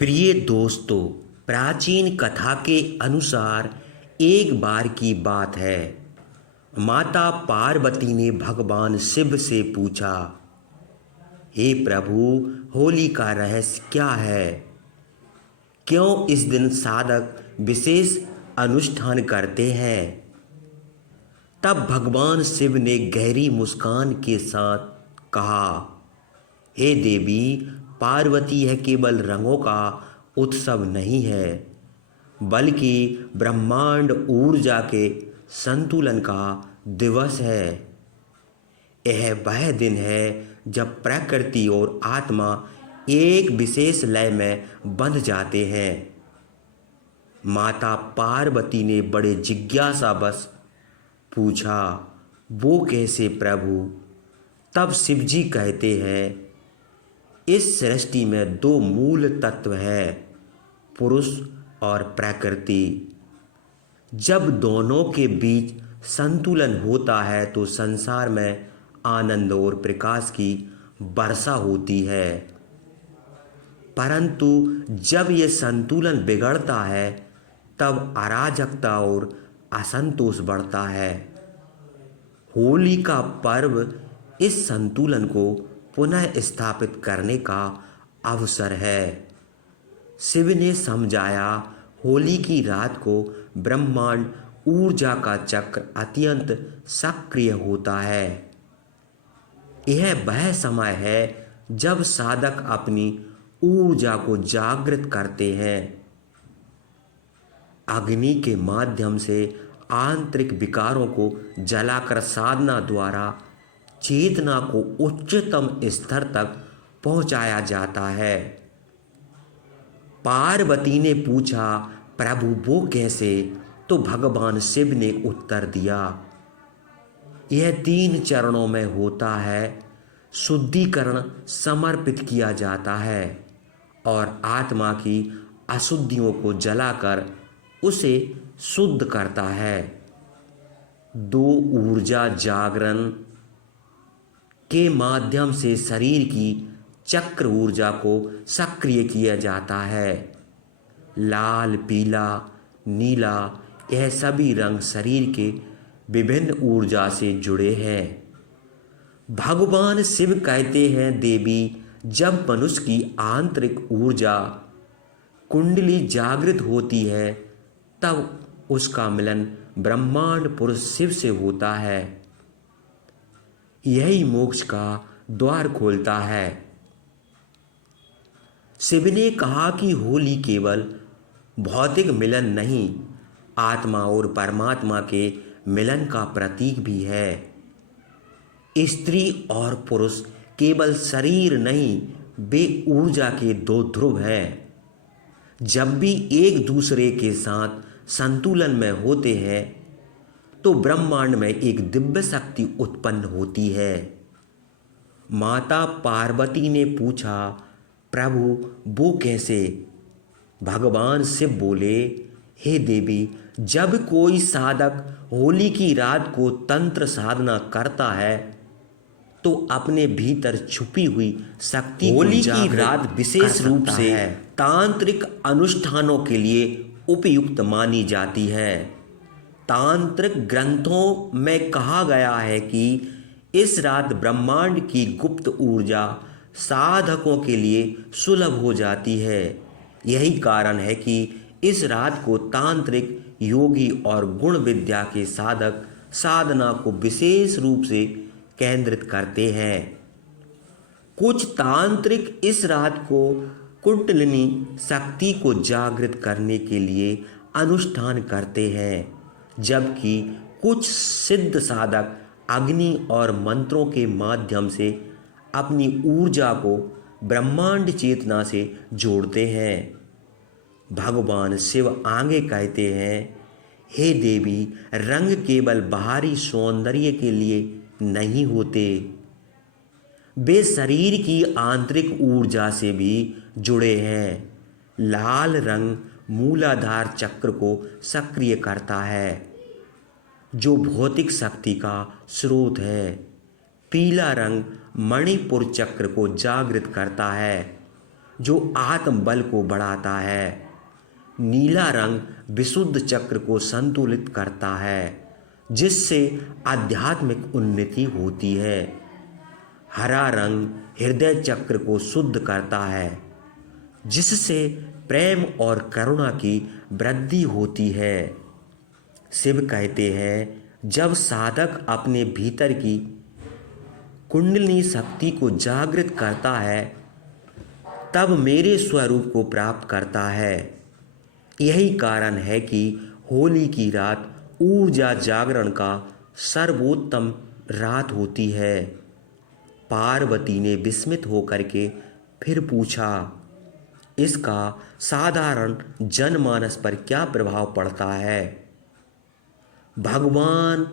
प्रिय दोस्तों, प्राचीन कथा के अनुसार एक बार की बात है। माता पार्वती ने भगवान शिव से पूछा, हे प्रभु, होली का रहस्य क्या है? क्यों इस दिन साधक विशेष अनुष्ठान करते हैं? तब भगवान शिव ने गहरी मुस्कान के साथ कहा, हे देवी पार्वती, यह केवल रंगों का उत्सव नहीं है, बल्कि ब्रह्मांड ऊर्जा के संतुलन का दिवस है। यह वह दिन है जब प्रकृति और आत्मा एक विशेष लय में बंध जाते हैं। माता पार्वती ने बड़े जिज्ञासावश पूछा, वो कैसे प्रभु? तब शिवजी कहते हैं, इस सृष्टि में दो मूल तत्व हैं, पुरुष और प्रकृति। जब दोनों के बीच संतुलन होता है तो संसार में आनंद और प्रकाश की वर्षा होती है। परंतु जब ये संतुलन बिगड़ता है तब अराजकता और असंतोष बढ़ता है। होली का पर्व इस संतुलन को पुनः स्थापित करने का अवसर है। शिव ने समझाया, होली की रात को ब्रह्मांड ऊर्जा का चक्र अत्यंत सक्रिय होता है। यह वह समय है जब साधक अपनी ऊर्जा को जागृत करते हैं। अग्नि के माध्यम से आंतरिक विकारों को जलाकर साधना द्वारा चेतना को उच्चतम स्तर तक पहुंचाया जाता है। पार्वती ने पूछा, प्रभु वो कैसे? तो भगवान शिव ने उत्तर दिया, यह 3 चरणों में होता है। शुद्धिकरण समर्पित किया जाता है और आत्मा की अशुद्धियों को जलाकर उसे शुद्ध करता है। 2 ऊर्जा जागरण के माध्यम से शरीर की चक्र ऊर्जा को सक्रिय किया जाता है। लाल, पीला, नीला, यह सभी रंग शरीर के विभिन्न ऊर्जा से जुड़े हैं। भगवान शिव कहते हैं, देवी, जब मनुष्य की आंतरिक ऊर्जा कुंडली जागृत होती है तब उसका मिलन ब्रह्मांड पुरुष शिव से होता है। यही मोक्ष का द्वार खोलता है। शिव ने कहा कि होली केवल भौतिक मिलन नहीं, आत्मा और परमात्मा के मिलन का प्रतीक भी है। स्त्री और पुरुष केवल शरीर नहीं, वे ऊर्जा के 2 ध्रुव हैं। जब भी एक दूसरे के साथ संतुलन में होते हैं तो ब्रह्मांड में एक दिव्य शक्ति उत्पन्न होती है। माता पार्वती ने पूछा, प्रभु वो कैसे? भगवान शिव बोले, हे देवी, जब कोई साधक होली की रात को तंत्र साधना करता है तो अपने भीतर छुपी हुई शक्ति होली की रात विशेष रूप से तांत्रिक अनुष्ठानों के लिए उपयुक्त मानी जाती है। तांत्रिक ग्रंथों में कहा गया है कि इस रात ब्रह्मांड की गुप्त ऊर्जा साधकों के लिए सुलभ हो जाती है। यही कारण है कि इस रात को तांत्रिक, योगी और गुण विद्या के साधक साधना को विशेष रूप से केंद्रित करते हैं। कुछ तांत्रिक इस रात को कुंडलिनी शक्ति को जागृत करने के लिए अनुष्ठान करते हैं, जबकि कुछ सिद्ध साधक अग्नि और मंत्रों के माध्यम से अपनी ऊर्जा को ब्रह्मांड चेतना से जोड़ते हैं। भगवान शिव आगे कहते हैं, हे देवी, रंग केवल बाहरी सौंदर्य के लिए नहीं होते, वे शरीर की आंतरिक ऊर्जा से भी जुड़े हैं। लाल रंग मूलाधार चक्र को सक्रिय करता है, जो भौतिक शक्ति का स्रोत है। पीला रंग मणिपुर चक्र को जागृत करता है, जो आत्म बल को बढ़ाता है। नीला रंग विशुद्ध चक्र को संतुलित करता है, जिससे आध्यात्मिक उन्नति होती है। हरा रंग हृदय चक्र को शुद्ध करता है, जिससे प्रेम और करुणा की वृद्धि होती है। शिव कहते हैं, जब साधक अपने भीतर की कुंडलिनी शक्ति को जागृत करता है, तब मेरे स्वरूप को प्राप्त करता है। यही कारण है कि होली की रात ऊर्जा जागरण का सर्वोत्तम रात होती है। पार्वती ने विस्मित होकर के फिर पूछा, इसका साधारण जनमानस पर क्या प्रभाव पड़ता है? भगवान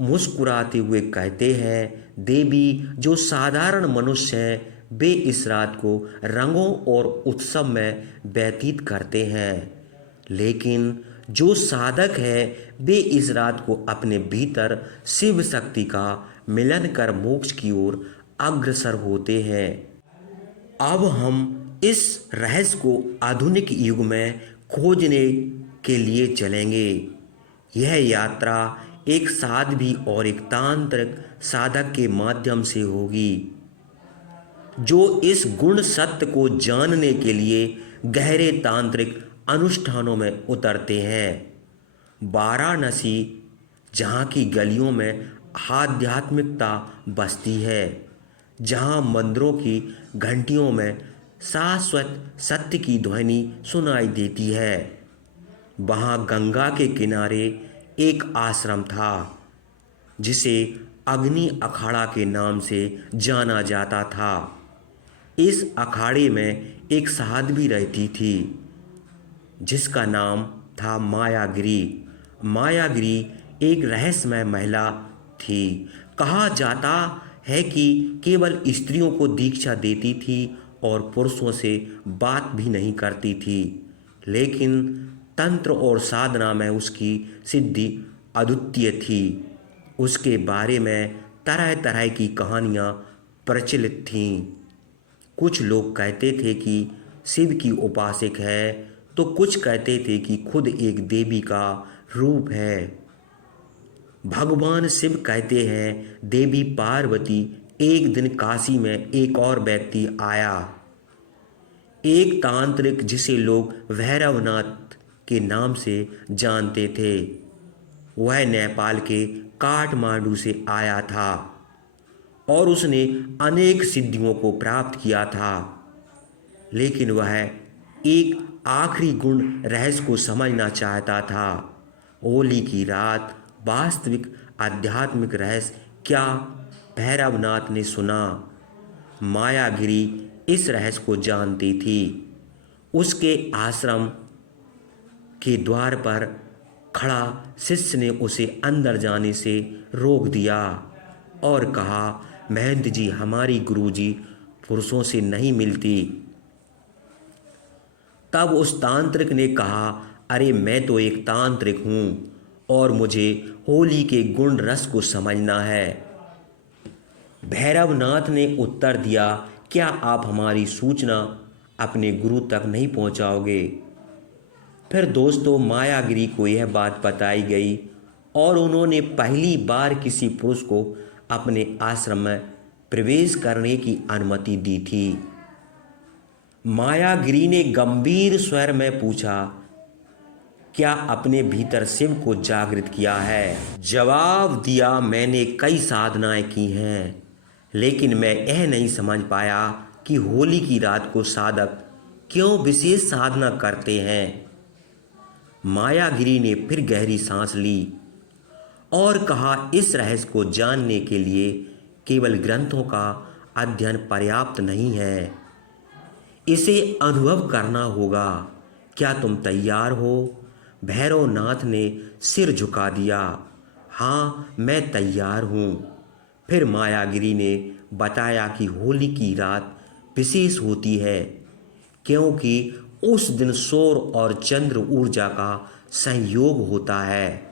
मुस्कुराते हुए कहते हैं, देवी, जो साधारण मनुष्य हैं वे इस रात को रंगों और उत्सव में व्यतीत करते हैं, लेकिन जो साधक है वे इस रात को अपने भीतर शिव शक्ति का मिलन कर मोक्ष की ओर अग्रसर होते हैं। अब हम इस रहस्य को आधुनिक युग में खोजने के लिए चलेंगे। यह यात्रा एक साध्वी और एक तांत्रिक साधक के माध्यम से होगी, जो इस गुण सत्य को जानने के लिए गहरे तांत्रिक अनुष्ठानों में उतरते हैं। वाराणसी, जहाँ की गलियों में आध्यात्मिकता बसती है, जहाँ मंदिरों की घंटियों में शाश्वत सत्य की ध्वनि सुनाई देती है, वहाँ गंगा के किनारे एक आश्रम था, जिसे अग्नि अखाड़ा के नाम से जाना जाता था। इस अखाड़े में एक साध्वी रहती थी, जिसका नाम था मायागिरी। मायागिरी एक रहस्यमय महिला थी। कहा जाता है कि केवल स्त्रियों को दीक्षा देती थी और पुरुषों से बात भी नहीं करती थी, लेकिन तंत्र और साधना में उसकी सिद्धि अद्वितीय थी। उसके बारे में तरह तरह की कहानियाँ प्रचलित थीं। कुछ लोग कहते थे कि शिव की उपासक है, तो कुछ कहते थे कि खुद एक देवी का रूप है। भगवान शिव कहते हैं, देवी पार्वती, एक दिन काशी में एक और व्यक्ति आया, एक तांत्रिक जिसे लोग भैरवनाथ के नाम से जानते थे। वह नेपाल के काठमांडू से आया था और उसने अनेक सिद्धियों को प्राप्त किया था, लेकिन वह एक आखिरी गुण रहस्य को समझना चाहता था। होली की रात वास्तविक आध्यात्मिक रहस्य क्या? भैरवनाथ ने सुना। मायागिरी इस रहस्य को जानती थी। उसके आश्रम के द्वार पर खड़ा शिष्य ने उसे अंदर जाने से रोक दिया और कहा, महंत जी, हमारी गुरुजी पुरुषों से नहीं मिलती। तब उस तांत्रिक ने कहा, अरे मैं तो एक तांत्रिक हूँ और मुझे होली के गुण रस को समझना है। भैरवनाथ ने उत्तर दिया, क्या आप हमारी सूचना अपने गुरु तक नहीं पहुँचाओगे? फिर दोस्तों, मायागिरी को यह बात बताई गई और उन्होंने पहली बार किसी पुरुष को अपने आश्रम में प्रवेश करने की अनुमति दी थी। मायागिरी ने गंभीर स्वर में पूछा, क्या अपने भीतर शिव को जागृत किया है? जवाब दिया, मैंने कई साधनाएं की हैं, लेकिन मैं यह नहीं समझ पाया कि होली की रात को साधक क्यों विशेष साधना करते हैं। मायागिरी ने फिर गहरी सांस ली और कहा, इस रहस्य को जानने के लिए केवल ग्रंथों का अध्ययन पर्याप्त नहीं है, इसे अनुभव करना होगा। क्या तुम तैयार हो? भैरवनाथ ने सिर झुका दिया। हाँ, मैं तैयार हूँ। फिर मायागिरी ने बताया कि होली की रात विशेष होती है, क्योंकि उस दिन सौर और चंद्र ऊर्जा का संयोग होता है।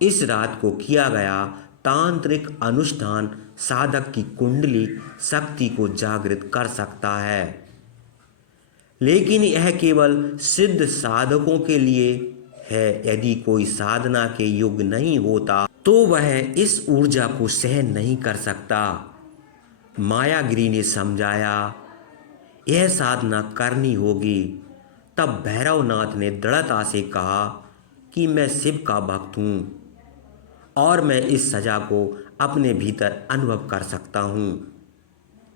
इस रात को किया गया तांत्रिक अनुष्ठान साधक की कुंडली शक्ति को जागृत कर सकता है। लेकिन यह केवल सिद्ध साधकों के लिए है। यदि कोई साधना के योग्य नहीं होता तो वह इस ऊर्जा को सहन नहीं कर सकता। मायागिरी ने समझाया, यह साधना करनी होगी। तब भैरवनाथ ने दृढ़ता से कहा कि मैं शिव का भक्त हूँ और मैं इस सजा को अपने भीतर अनुभव कर सकता हूँ।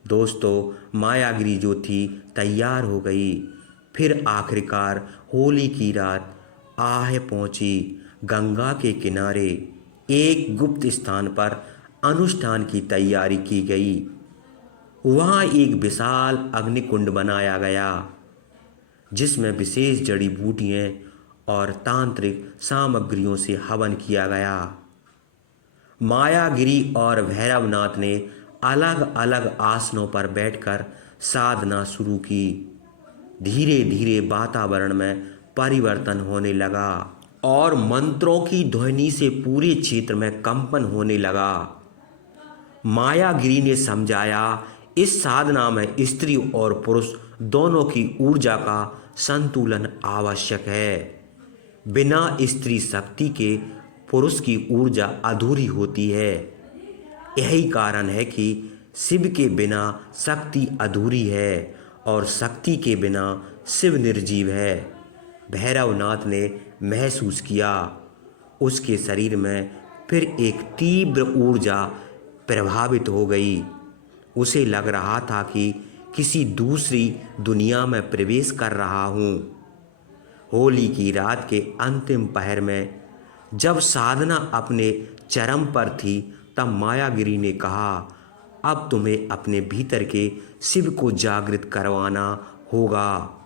दोस्तों, मायागिरी जो थी तैयार हो गई। फिर आखिरकार होली की रात आह पहुँची। गंगा के किनारे एक गुप्त स्थान पर अनुष्ठान की तैयारी की गई। वहाँ एक विशाल अग्निकुंड बनाया गया जिसमें विशेष जड़ी बूटियाँ और तांत्रिक सामग्रियों से हवन किया गया। मायागिरी और भैरवनाथ ने अलग अलग आसनों पर बैठकर साधना शुरू की। धीरे धीरे वातावरण में परिवर्तन होने लगा और मंत्रों की ध्वनि से पूरे क्षेत्र में कंपन होने लगा। मायागिरी ने समझाया, इस साधना में स्त्री और पुरुष दोनों की ऊर्जा का संतुलन आवश्यक है। बिना स्त्री शक्ति के पुरुष की ऊर्जा अधूरी होती है। यही कारण है कि शिव के बिना शक्ति अधूरी है और शक्ति के बिना शिव निर्जीव है। भैरवनाथ ने महसूस किया, उसके शरीर में फिर एक तीव्र ऊर्जा प्रभावित हो गई। उसे लग रहा था कि किसी दूसरी दुनिया में प्रवेश कर रहा हूँ। होली की रात के अंतिम पहर में जब साधना अपने चरम पर थी, तब मायागिरी ने कहा, अब तुम्हें अपने भीतर के शिव को जागृत करवाना होगा।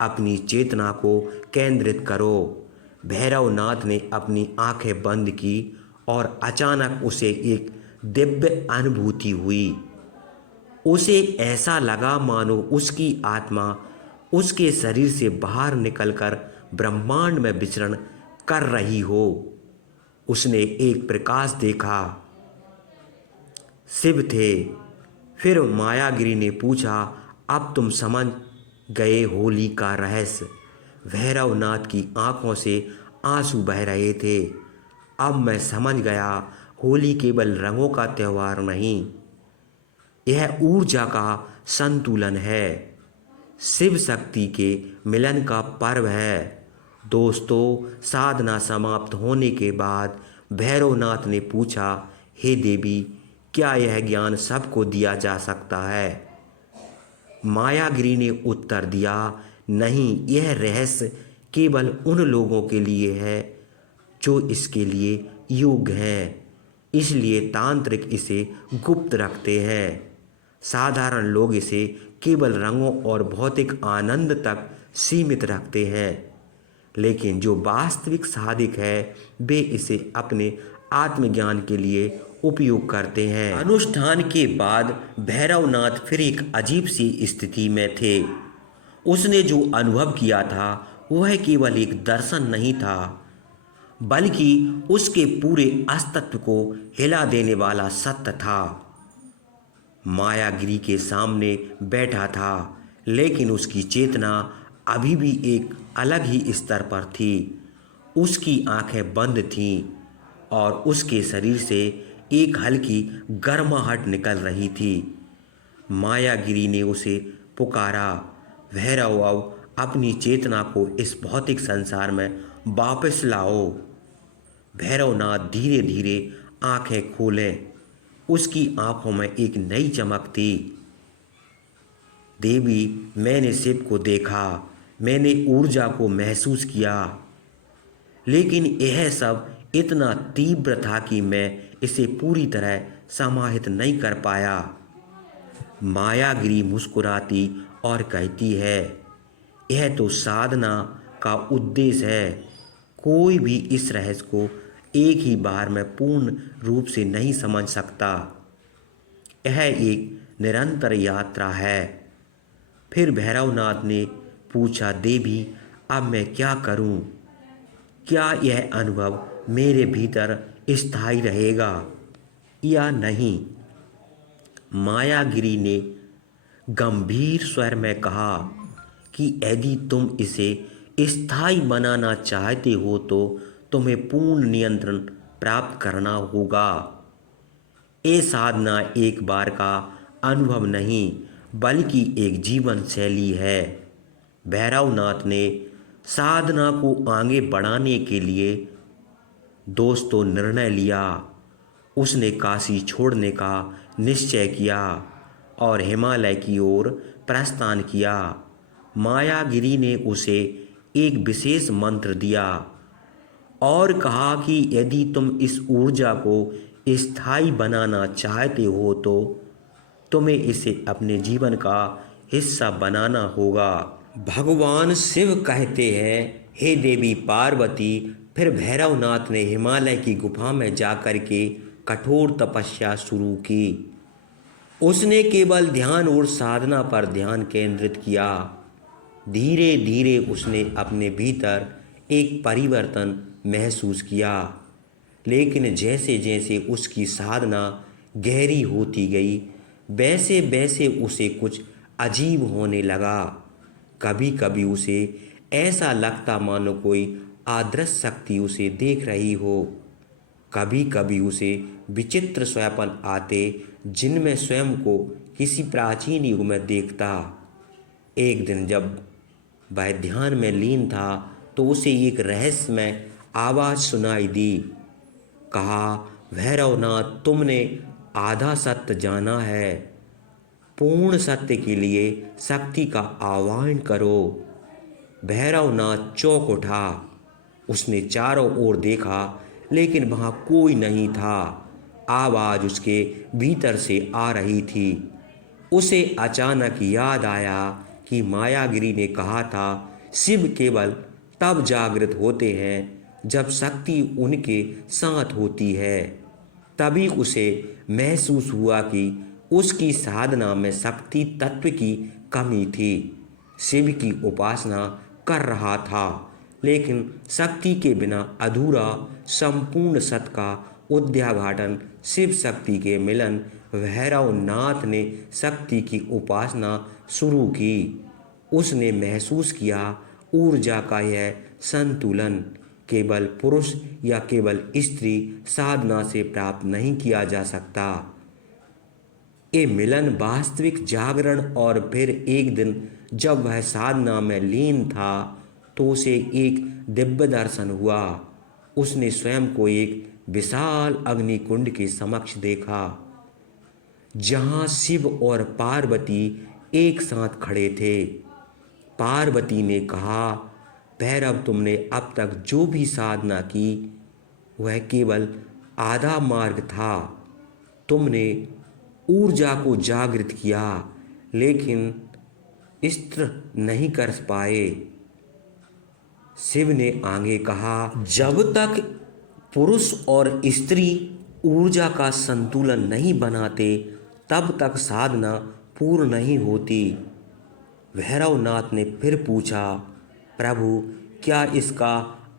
अपनी चेतना को केंद्रित करो। भैरवनाथ ने अपनी आंखें बंद की और अचानक उसे एक दिव्य अनुभूति हुई। उसे ऐसा लगा मानो उसकी आत्मा उसके शरीर से बाहर निकलकर ब्रह्मांड में विचरण कर रही हो। उसने एक प्रकाश देखा, शिव थे। फिर मायागिरी ने पूछा, अब तुम समझ गए होली का रहस्य? भैरवनाथ की आंखों से आंसू बह रहे थे। अब मैं समझ गया, होली केवल रंगों का त्यौहार नहीं, यह ऊर्जा का संतुलन है, शिव शक्ति के मिलन का पर्व है। दोस्तों, साधना समाप्त होने के बाद भैरवनाथ ने पूछा, हे देवी, क्या यह ज्ञान सबको दिया जा सकता है? मायागिरी ने उत्तर दिया, नहीं, यह रहस्य केवल उन लोगों के लिए है जो इसके लिए योग्य हैं। इसलिए तांत्रिक इसे गुप्त रखते हैं। साधारण लोग इसे केवल रंगों और भौतिक आनंद तक सीमित रखते हैं, लेकिन जो वास्तविक साधक है वे इसे अपने आत्मज्ञान के लिए उपयोग करते हैं। अनुष्ठान के बाद भैरवनाथ फिर एक अजीब सी स्थिति में थे। उसने जो अनुभव किया था वह केवल एक दर्शन नहीं था, बल्कि उसके पूरे अस्तित्व को हिला देने वाला सत्य था। मायागिरी के सामने बैठा था, लेकिन उसकी चेतना अभी भी एक अलग ही स्तर पर थी। उसकी आंखें बंद थीं और उसके शरीर से एक हल्की गर्माहट निकल रही थी। मायागिरी ने उसे पुकारा, भैरव, अपनी चेतना को इस भौतिक संसार में वापस लाओ। भैरवनाथ धीरे धीरे आंखें खोलें। उसकी आंखों में एक नई चमक थी। देवी, मैंने शिव को देखा, मैंने ऊर्जा को महसूस किया, लेकिन यह सब इतना तीव्र था कि मैं इसे पूरी तरह समाहित नहीं कर पाया। मायागिरी मुस्कुराती और कहती है, यह तो साधना का उद्देश्य है। कोई भी इस रहस्य को एक ही बार में पूर्ण रूप से नहीं समझ सकता। यह एक निरंतर यात्रा है। फिर भैरवनाथ ने पूछा, देवी, अब मैं क्या करूं? क्या यह अनुभव मेरे भीतर स्थायी रहेगा या नहीं? मायागिरी ने गंभीर स्वर में कहा, कि यदि तुम इसे स्थायी बनाना चाहते हो तो तुम्हें पूर्ण नियंत्रण प्राप्त करना होगा। ये साधना एक बार का अनुभव नहीं बल्कि एक जीवन शैली है। भैरवनाथ ने साधना को आगे बढ़ाने के लिए दोस्तों निर्णय लिया। उसने काशी छोड़ने का निश्चय किया और हिमालय की ओर प्रस्थान किया। मायागिरी ने उसे एक विशेष मंत्र दिया और कहा कि यदि तुम इस ऊर्जा को स्थायी बनाना चाहते हो तो तुम्हें इसे अपने जीवन का हिस्सा बनाना होगा। भगवान शिव कहते हैं, हे देवी पार्वती। फिर भैरवनाथ ने हिमालय की गुफा में जाकर के कठोर तपस्या शुरू की। उसने केवल ध्यान और साधना पर ध्यान केंद्रित किया। धीरे धीरे उसने अपने भीतर एक परिवर्तन महसूस किया, लेकिन जैसे जैसे उसकी साधना गहरी होती गई वैसे वैसे उसे कुछ अजीब होने लगा। कभी कभी उसे ऐसा लगता मानो कोई अदृश्य शक्ति उसे देख रही हो। कभी कभी उसे विचित्र स्वप्न आते जिनमें स्वयं को किसी प्राचीन युग में देखता। एक दिन जब वह ध्यान में लीन था तो उसे एक रहस्यमय आवाज़ सुनाई दी। कहा, भैरवनाथ, तुमने आधा सत्य जाना है। पूर्ण सत्य के लिए शक्ति का आह्वान करो। भैरवनाथ चौंक उठा। उसने चारों ओर देखा लेकिन वहाँ कोई नहीं था। आवाज़ उसके भीतर से आ रही थी। उसे अचानक याद आया कि मायागिरी ने कहा था, शिव केवल तब जागृत होते हैं जब शक्ति उनके साथ होती है। तभी उसे महसूस हुआ कि उसकी साधना में शक्ति तत्व की कमी थी। शिव की उपासना कर रहा था लेकिन शक्ति के बिना अधूरा संपूर्ण सत्य का उद्घाटन। शिव शक्ति के मिलन। भैरवनाथ ने शक्ति की उपासना शुरू की। उसने महसूस किया ऊर्जा का यह संतुलन केवल पुरुष या केवल स्त्री साधना से प्राप्त नहीं किया जा सकता। ये मिलन वास्तविक जागरण। और फिर एक दिन जब वह साधना में लीन था तो उसे एक दिव्य दर्शन हुआ। उसने स्वयं को एक विशाल अग्निकुंड के समक्ष देखा जहाँ शिव और पार्वती एक साथ खड़े थे। पार्वती ने कहा, भैरव, तुमने अब तक जो भी साधना की वह केवल आधा मार्ग था। तुमने ऊर्जा को जागृत किया लेकिन स्थिर नहीं कर पाए। शिव ने आगे कहा, जब तक पुरुष और स्त्री ऊर्जा का संतुलन नहीं बनाते तब तक साधना पूर्ण नहीं होती। भैरवनाथ ने फिर पूछा, प्रभु, क्या इसका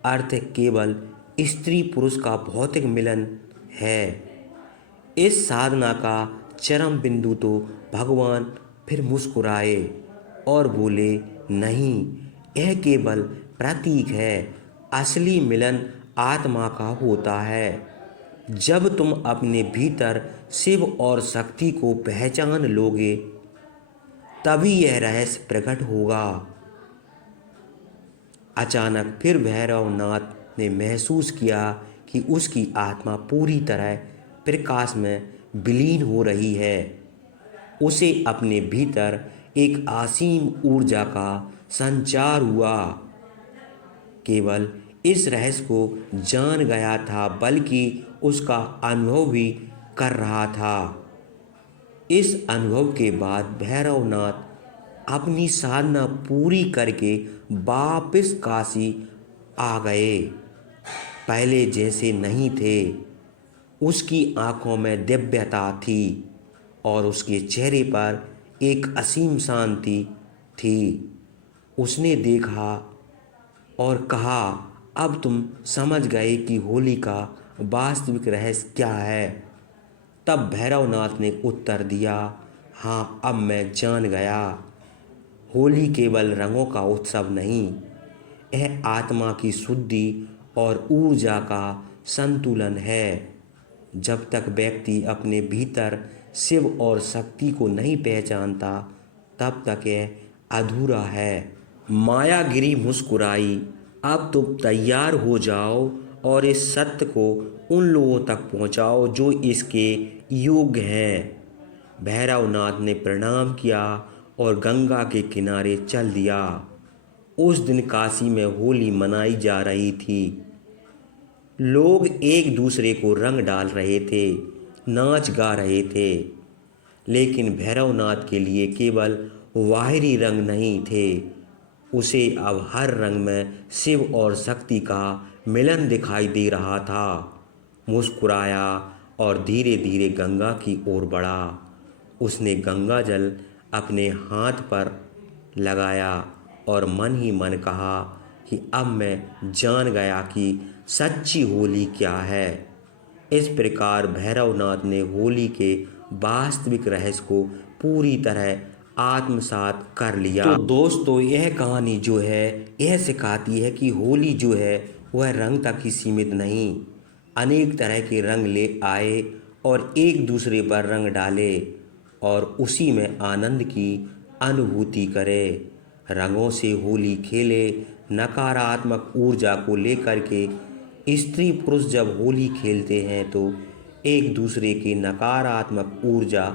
अर्थ केवल स्त्री पुरुष का भौतिक मिलन है? इस साधना का चरम बिंदु तो भगवान फिर मुस्कुराए और बोले, नहीं, यह केवल प्रतीक है। असली मिलन आत्मा का होता है। जब तुम अपने भीतर शिव और शक्ति को पहचान लोगे तभी यह रहस्य प्रकट होगा। अचानक फिर भैरवनाथ ने महसूस किया कि उसकी आत्मा पूरी तरह प्रकाश में विलीन हो रही है। उसे अपने भीतर एक असीम ऊर्जा का संचार हुआ। केवल इस रहस्य को जान गया था बल्कि उसका अनुभव भी कर रहा था। इस अनुभव के बाद भैरवनाथ अपनी साधना पूरी करके वापस काशी आ गए। पहले जैसे नहीं थे। उसकी आंखों में दिव्यता थी और उसके चेहरे पर एक असीम शांति थी। उसने देखा और कहा, अब तुम समझ गए कि होली का वास्तविक रहस्य क्या है? तब भैरवनाथ ने उत्तर दिया, हाँ, अब मैं जान गया। होली केवल रंगों का उत्सव नहीं, यह आत्मा की शुद्धि और ऊर्जा का संतुलन है। जब तक व्यक्ति अपने भीतर शिव और शक्ति को नहीं पहचानता, तब तक यह अधूरा है। मायागिरी मुस्कुराई, अब तुम तैयार हो जाओ और इस सत्य को उन लोगों तक पहुंचाओ जो इसके योग्य हैं। भैरवनाथ ने प्रणाम किया और गंगा के किनारे चल दिया। उस दिन काशी में होली मनाई जा रही थी। लोग एक दूसरे को रंग डाल रहे थे, नाच गा रहे थे, लेकिन भैरवनाथ के लिए केवल बाहरी रंग नहीं थे, उसे अब हर रंग में शिव और शक्ति का मिलन दिखाई दे रहा था। मुस्कुराया और धीरे धीरे गंगा की ओर बढ़ा। उसने गंगा जल अपने हाथ पर लगाया और मन ही मन कहा कि अब मैं जान गया कि सच्ची होली क्या है। इस प्रकार भैरवनाथ ने होली के वास्तविक रहस्य को पूरी तरह आत्मसात कर लिया। तो दोस्तों, यह कहानी जो है यह सिखाती है कि होली जो है वह रंग तक ही सीमित नहीं, अनेक तरह के रंग ले आए और एक दूसरे पर रंग डाले और उसी में आनंद की अनुभूति करे। रंगों से होली खेले, नकारात्मक ऊर्जा को लेकर के स्त्री पुरुष जब होली खेलते हैं तो एक दूसरे की नकारात्मक ऊर्जा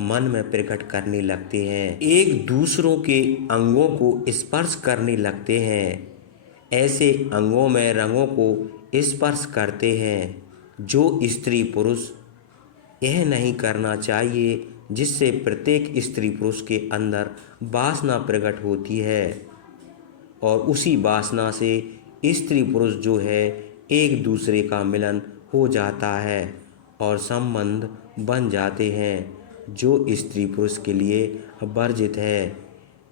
मन में प्रकट करने लगते हैं, एक दूसरों के अंगों को स्पर्श करने लगते हैं। ऐसे अंगों में रंगों को स्पर्श करते हैं जो स्त्री पुरुष यह नहीं करना चाहिए, जिससे प्रत्येक स्त्री पुरुष के अंदर वासना प्रकट होती है और उसी वासना से स्त्री पुरुष जो है एक दूसरे का मिलन हो जाता है और संबंध बन जाते हैं जो स्त्री पुरुष के लिए वर्जित है।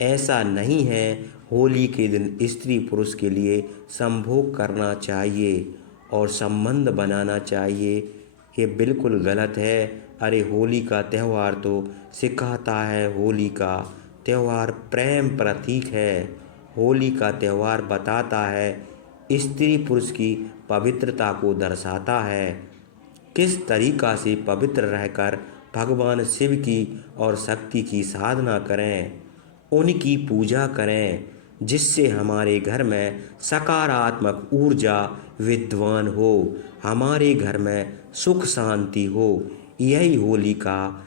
ऐसा नहीं है, होली के दिन स्त्री पुरुष के लिए संभोग करना चाहिए और संबंध बनाना चाहिए, ये बिल्कुल गलत है। अरे होली का त्यौहार तो सिखाता है, होली का त्यौहार प्रेम प्रतीक है। होली का त्यौहार बताता है, स्त्री पुरुष की पवित्रता को दर्शाता है। किस तरीक़ा से पवित्र रहकर भगवान शिव की और शक्ति की साधना करें, उनकी पूजा करें, जिससे हमारे घर में सकारात्मक ऊर्जा विद्यमान हो, हमारे घर में सुख शांति हो। यही होली का